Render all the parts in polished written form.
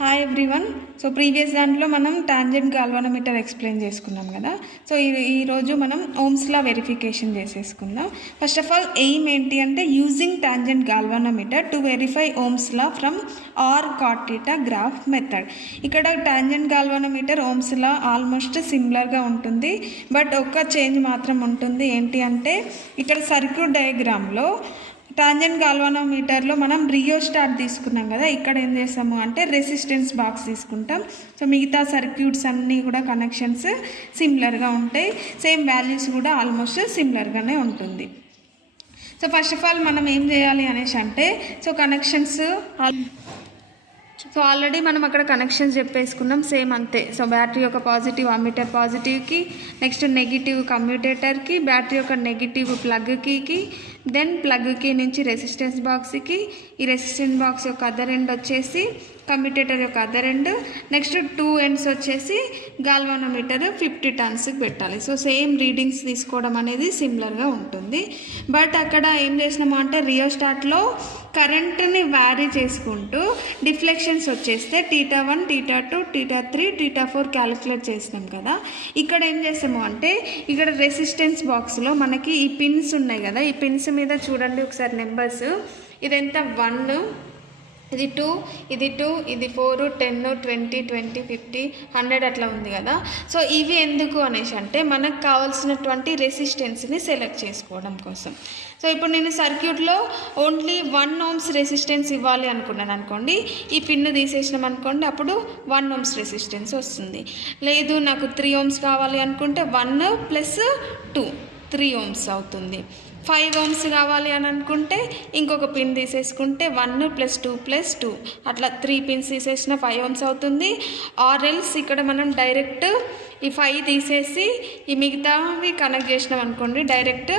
Hi everyone. So previous దాంట్లో మనం tangent galvanometer explain చేసుకున్నాం కదా. సో ఈరోజు మనం ఓమ్స్లా వెరిఫికేషన్ చేసేసుకుందాం. ఫస్ట్ ఆఫ్ ఆల్ ఎయిమ్ ఏంటి అంటే using tangent galvanometer to verify Ohm's law from R cot theta graph method. ఇక్కడ టాంజెంట్ గాల్వానోమీటర్ ఓమ్స్లా ఆల్మోస్ట్ సిమిలర్గా ఉంటుంది, బట్ ఒక చేంజ్ మాత్రం ఉంటుంది. ఏంటి అంటే ఇక్కడ సర్క్యూట్ డయాగ్రామ్లో టాంజెంట్ గాల్వానోమీటర్లో మనం రియోస్టాట్ తీసుకున్నాం కదా, ఇక్కడ ఏం చేస్తాము అంటే రెసిస్టెన్స్ బాక్స్ తీసుకుంటాం. సో మిగతా సర్క్యూట్స్ అన్నీ కూడా కనెక్షన్స్ సిమిలర్గా ఉంటాయి, సేమ్ వాల్యూస్ కూడా ఆల్మోస్ట్ సిమిలర్గానే ఉంటుంది. సో ఫస్ట్ ఆఫ్ ఆల్ మనం ఏం చేయాలి అనేసి అంటే కనెక్షన్స్ ఆల్రెడీ మనం అక్కడ కనెక్షన్స్ చెప్పేసుకున్నాం, సేమ్ అంతే. సో బ్యాటరీ యొక్క పాజిటివ్ అమ్మీటర్ పాజిటివ్కి, నెక్స్ట్ నెగిటివ్ కమ్యూటేటర్కి, బ్యాటరీ యొక్క నెగిటివ్ ప్లగ్కి, దెన్ ప్లగ్కి నుంచి రెసిస్టెన్స్ బాక్స్కి, ఈ రెసిస్టెన్స్ బాక్స్ యొక్క అదర్ ఎండ్ వచ్చేసి కమ్యూటేటర్ యొక్క అదర్ ఎండ్, నెక్స్ట్ 2 ఎండ్స్ వచ్చేసి గాల్వానోమీటర్ 50 టర్న్స్కి పెట్టాలి. సో సేమ్ రీడింగ్స్ తీసుకోవడం అనేది సిమిలర్గా ఉంటుంది. బట్ అక్కడ ఏం చేసినాము అంటే రియోస్టాట్లో కరెంట్ని వ్యారీ చేసుకుంటూ డిఫ్లెక్షన్స్ వచ్చేస్తే θ1, θ2, θ3, θ4 క్యాలిక్యులేట్ చేసినాం కదా. ఇక్కడ ఏం చేస్తాము అంటే ఇక్కడ రెసిస్టెన్స్ బాక్స్లో మనకి ఈ పిన్స్ ఉన్నాయి కదా, ఈ పిన్స్ మీద చూడండి ఒకసారి నెంబర్స్. ఇదెంత 1, ఇది 2, ఇది 2, ఇది 4, 10, 20, 20, 50, 100 అట్లా ఉంది కదా. సో ఇవి ఎందుకు అనేసి అంటే మనకు కావాల్సినటువంటి రెసిస్టెన్స్ని సెలెక్ట్ చేసుకోవడం కోసం. సో ఇప్పుడు నేను సర్క్యూట్లో ఓన్లీ 1 ohms రెసిస్టెన్స్ ఇవ్వాలి అనుకున్నాను అనుకోండి, ఈ పిన్ను తీసేసినాం అనుకోండి, అప్పుడు 1 ohms రెసిస్టెన్స్ వస్తుంది. లేదు నాకు 3 ohms కావాలి అనుకుంటే 1 + 2 3 ohms అవుతుంది. 5 ohms కావాలి అని అనుకుంటే ఇంకొక పిన్ తీసేసుకుంటే 1 + 2 + 2 అట్లా 3 పిన్స్ తీసేసిన 5 ohms అవుతుంది. ఆర్ఎల్స్ ఇక్కడ మనం డైరెక్ట్ ఈ 5 తీసేసి ఈ మిగతావి కనెక్ట్ చేసినాం అనుకోండి, డైరెక్ట్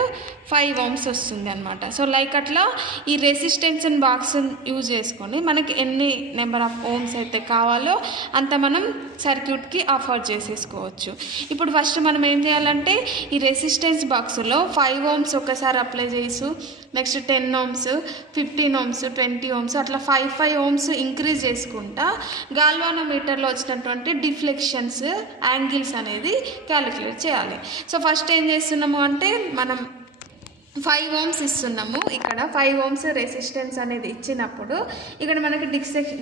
5 ohms వస్తుంది అనమాట. సో లైక్ అట్లా ఈ రెసిస్టెన్స్ బాక్స్ యూజ్ చేసుకొని మనకి ఎన్ని నెంబర్ ఆఫ్ ohms అయితే కావాలో అంత మనం సర్క్యూట్కి అఫోర్డ్ చేసేసుకోవచ్చు. ఇప్పుడు ఫస్ట్ మనం ఏం చేయాలంటే ఈ రెసిస్టెన్స్ బాక్స్లో 5 ohms ఒకసారి అప్లై చేసు, నెక్స్ట్ 10 ohms, 15 ohms, 20 ohms అట్లా 5 ohms ఇంక్రీజ్ చేసుకుంటా గాల్వానోమీటర్లో వచ్చినటువంటి డిఫ్లెక్షన్స్ యాంగిల్స్ అనేది క్యాలిక్యులేట్ చేయాలి. సో ఫస్ట్ ఏం చేస్తున్నాము అంటే మనం 5 ohms ఇస్తున్నాము. ఇక్కడ 5 ohms రెసిస్టెన్స్ అనేది ఇచ్చినప్పుడు ఇక్కడ మనకి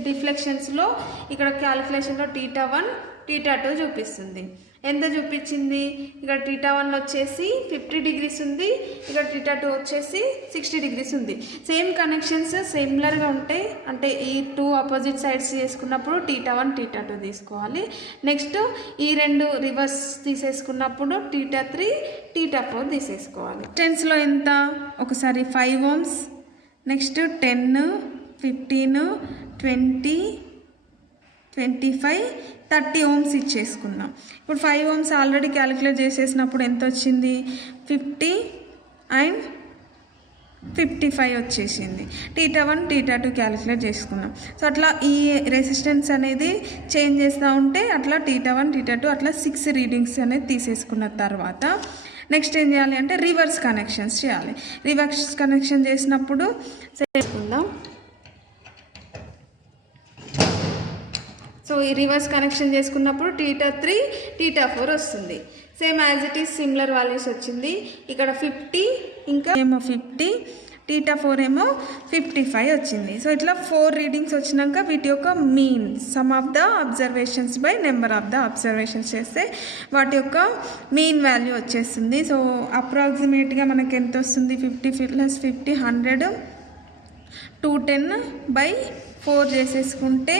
డిఫ్లెక్షన్స్లో ఇక్కడ క్యాలిక్యులేషన్లో θ1, θ2 చూపిస్తుంది. ఎంత చూపించింది? ఇక్కడ θ1 వచ్చేసి 50 degrees ఉంది, ఇక్కడ θ2 వచ్చేసి 60 degrees ఉంది. సేమ్ కనెక్షన్స్ సిమిలర్గా ఉంటాయి, అంటే ఈ 2 ఆపోజిట్ సైడ్స్ చేసుకున్నప్పుడు θ1, θ2 తీసుకోవాలి. నెక్స్ట్ ఈ 2 రివర్స్ తీసేసుకున్నప్పుడు θ3, θ4 తీసేసుకోవాలి. డిస్టెన్స్లో ఎంత? ఒకసారి 5 ohms, నెక్స్ట్ 10, 15, 20, 25, 30 ohms ఇచ్చేసుకుందాం. ఇప్పుడు 5 ohms ఆల్రెడీ క్యాలిక్యులేట్ చేసేసినప్పుడు ఎంత వచ్చింది? 50 అండ్ 55 వచ్చేసింది. θ1, θ2 క్యాలిక్యులేట్ చేసుకున్నాం. సో అట్లా ఈ రెసిస్టెన్స్ అనేది చేంజ్ చేస్తూ ఉంటే అట్లా θ1, θ2 అట్లా 6 రీడింగ్స్ అనేది తీసేసుకున్న తర్వాత నెక్స్ట్ ఏం చేయాలి అంటే రివర్స్ కనెక్షన్స్ చేయాలి. రివర్స్ కనెక్షన్ చేసినప్పుడు చేసుకుందాం. సో ఈ రివర్స్ కనెక్షన్ చేసుకున్నప్పుడు θ3, θ4 వస్తుంది. Same as it is similar values వచ్చింది. ఇక్కడ 50 ఇంకా ఏమో 50, θ4 ఏమో 55 వచ్చింది. సో ఇట్లా 4 రీడింగ్స్ వచ్చినాక వీటి యొక్క mean some of the observations by number of the observations చేస్తే వాటి యొక్క మీన్ వాల్యూ వచ్చేస్తుంది. సో అప్రాక్సిమేట్గా మనకి ఎంత వస్తుంది? 50 + 50 100, 210/4 చేసేసుకుంటే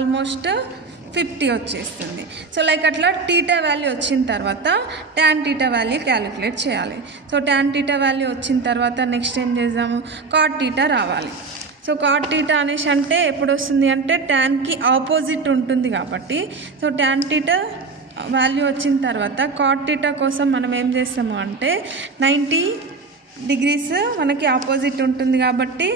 ఆల్మోస్ట్ 50 వచ్చేస్తుంది. సో లైక్ అట్లా θ వాల్యూ వచ్చిన తర్వాత tan θ వాల్యూ క్యాలిక్యులేట్ చేయాలి. సో tan θ వాల్యూ వచ్చిన తర్వాత నెక్స్ట్ ఏం చేద్దాము? cot θ రావాలి. సో cot θ అనేసి అంటే ఎప్పుడు వస్తుంది అంటే ట్యాన్కి ఆపోజిట్ ఉంటుంది కాబట్టి, సో tan θ వాల్యూ వచ్చిన తర్వాత cot θ కోసం మనం ఏం చేస్తాము అంటే 90 degrees మనకి ఆపోజిట్ ఉంటుంది కాబట్టి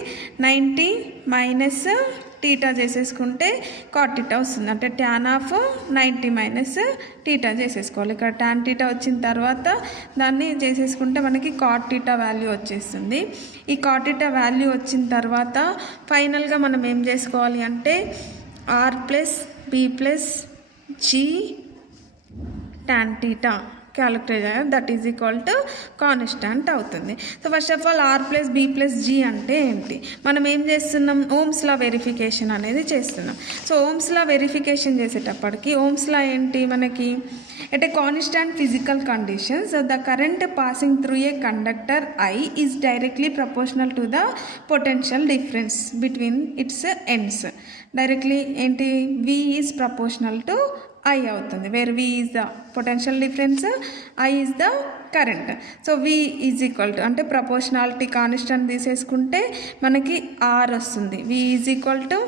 90 - θ చేసేసుకుంటే cot θ వస్తుంది. అంటే tan ఆఫ్ 90 - θ చేసేసుకోవాలి. ఇక్కడ tan θ వచ్చిన తర్వాత దాన్ని చేసేసుకుంటే మనకి cot θ వాల్యూ వచ్చేస్తుంది. ఈ cot θ వాల్యూ వచ్చిన తర్వాత ఫైనల్గా మనం ఏం చేసుకోవాలి అంటే R plus B plus G tan theta calculate that is equal to constant అవుతుంది. So first of all R plus B plus G అంటే ఏంటి? మనం ఏం చేస్తున్నాం? ఓమ్స్ లా వెరిఫికేషన్ అనేది చేస్తున్నాం. సో ఓమ్స్ లా వెరిఫికేషన్ చేసేటప్పటికి ఓమ్స్ లా ఏంటి మనకి? At a constant physical condition so the current passing through a conductor I is directly proportional to the potential difference between its ends. Directly ఏంటి? V is proportional to I అవుతుంది. Where V is the potential difference, I is the current. So V is equal to అంటే proportionality constant తీసేసుకుంటే మనకి R వస్తుంది. V is equal to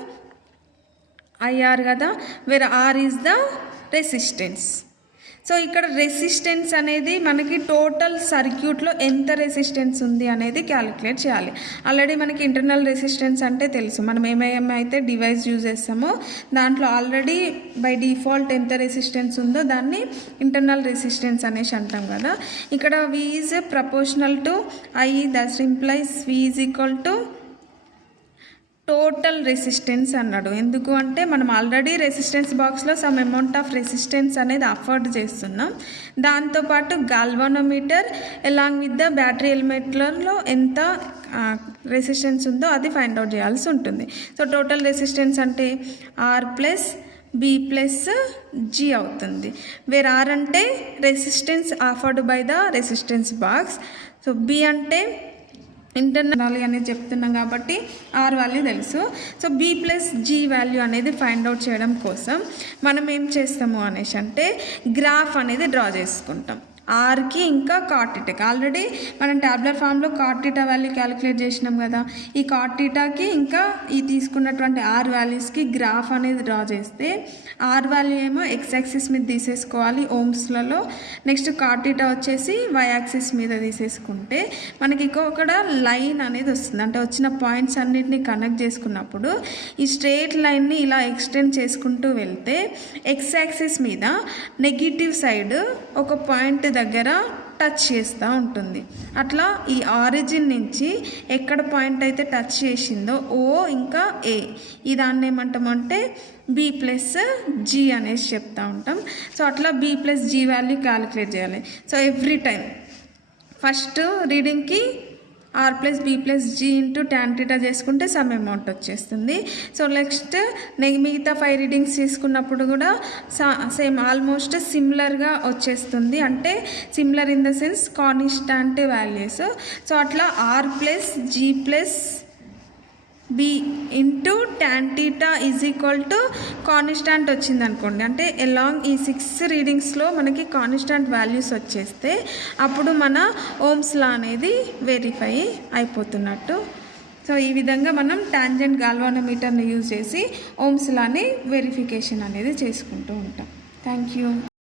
IR కదా, where R is the resistance. So ఇక్కడ resistance అనేది మనకి total సర్క్యూట్లో ఎంత రెసిస్టెన్స్ ఉంది అనేది క్యాలిక్యులేట్ చేయాలి. ఆల్రెడీ మనకి ఇంటర్నల్ రెసిస్టెన్స్ అంటే తెలుసు. మనం ఏమైతే డివైస్ యూజ్ చేస్తామో దాంట్లో ఆల్రెడీ బై డిఫాల్ట్ ఎంత రెసిస్టెన్స్ ఉందో దాన్ని ఇంటర్నల్ రెసిస్టెన్స్ అనేసి అంటాం కదా. ఇక్కడ V is proportional to I, that implies V is equal to total resistance అన్నాడు. ఎందుకు అంటే మనం ఆల్రెడీ రెసిస్టెన్స్ బాక్స్లో సమ్ అమౌంట్ ఆఫ్ రెసిస్టెన్స్ అనేది అఫోర్డ్ చేస్తున్నాం. దాంతోపాటు galvanometer along with the battery ఎలిమెంట్లలో ఎంత రెసిస్టెన్స్ ఉందో అది ఫైండ్ అవుట్ చేయాల్సి ఉంటుంది. సో టోటల్ రెసిస్టెన్స్ అంటే R plus B plus G అవుతుంది. వేర్ ఆర్ అంటే resistance offered by the resistance box. So B అంటే ఇంటర్నల్ అనేది చెప్తున్నాం కాబట్టి ఆర్ వాల్యూ తెలుసు. So B plus G value అనేది ఫైండ్ అవుట్ చేయడం కోసం మనం ఏం చేస్తాము అనేసి అంటే గ్రాఫ్ అనేది డ్రా చేసుకుంటాం. ఆర్కి ఇంకా కాట్-థీటాకి ఆల్రెడీ మనం టాబ్లర్ ఫామ్లో కాట్-థీటా వాల్యూ క్యాలిక్యులేట్ చేసినాం కదా. ఈ కాట్-థీటాకి ఇంకా ఈ తీసుకున్నటువంటి ఆర్ వాల్యూస్కి గ్రాఫ్ అనేది డ్రా చేస్తే ఆర్ వాల్యూ ఏమో ఎక్స్ యాక్సిస్ మీద తీసేసుకోవాలి ఓమ్స్లలో. నెక్స్ట్ కాట్-థీటా వచ్చేసి వై యాక్సిస్ మీద తీసేసుకుంటే మనకి ఇక్కడ లైన్ అనేది వస్తుంది. అంటే వచ్చిన పాయింట్స్ అన్నిటిని కనెక్ట్ చేసుకున్నప్పుడు ఈ స్ట్రేట్ లైన్ని ఇలా ఎక్స్టెండ్ చేసుకుంటూ వెళ్తే ఎక్స్ యాక్సిస్ మీద నెగిటివ్ సైడ్ ఒక పాయింట్ దగ్గర టచ్ చేస్తూ ఉంటుంది. అట్లా ఈ ఆరిజిన్ నుంచి ఎక్కడ పాయింట్ అయితే టచ్ చేసిందో ఓ ఇంకా ఏ ఈ దాన్ని ఏమంటామంటే బి ప్లస్ జీ అనేసి చెప్తూ ఉంటాం. సో అట్లా B plus G value calculate చేయాలి. సో ఎవ్రీ టైం ఫస్ట్ రీడింగ్కి R plus B plus G into tan θ చేసుకుంటే సమ్ అమౌంట్ వచ్చేస్తుంది. సో నెక్స్ట్ మిగతా 5 రీడింగ్స్ తీసుకున్నప్పుడు కూడా సేమ్ ఆల్మోస్ట్ సిమిలర్గా వచ్చేస్తుంది. అంటే similar in the sense constant values. So అట్లా R plus G plus B into tan θ is equal to constant వచ్చింది అనుకోండి. అంటే అలాంగ్ ఈ 6 రీడింగ్స్లో మనకి కాన్స్టాంట్ వాల్యూస్ వచ్చేస్తే అప్పుడు మన ఓమ్స్ లా అనేది వెరిఫై అయిపోతున్నట్టు. సో ఈ విధంగా మనం టాంజెంట్ గాల్వానోమీటర్ని యూజ్ చేసి ఓమ్స్ లాని వెరిఫికేషన్ అనేది చేసుకుంటూ ఉంటాం. Thank you.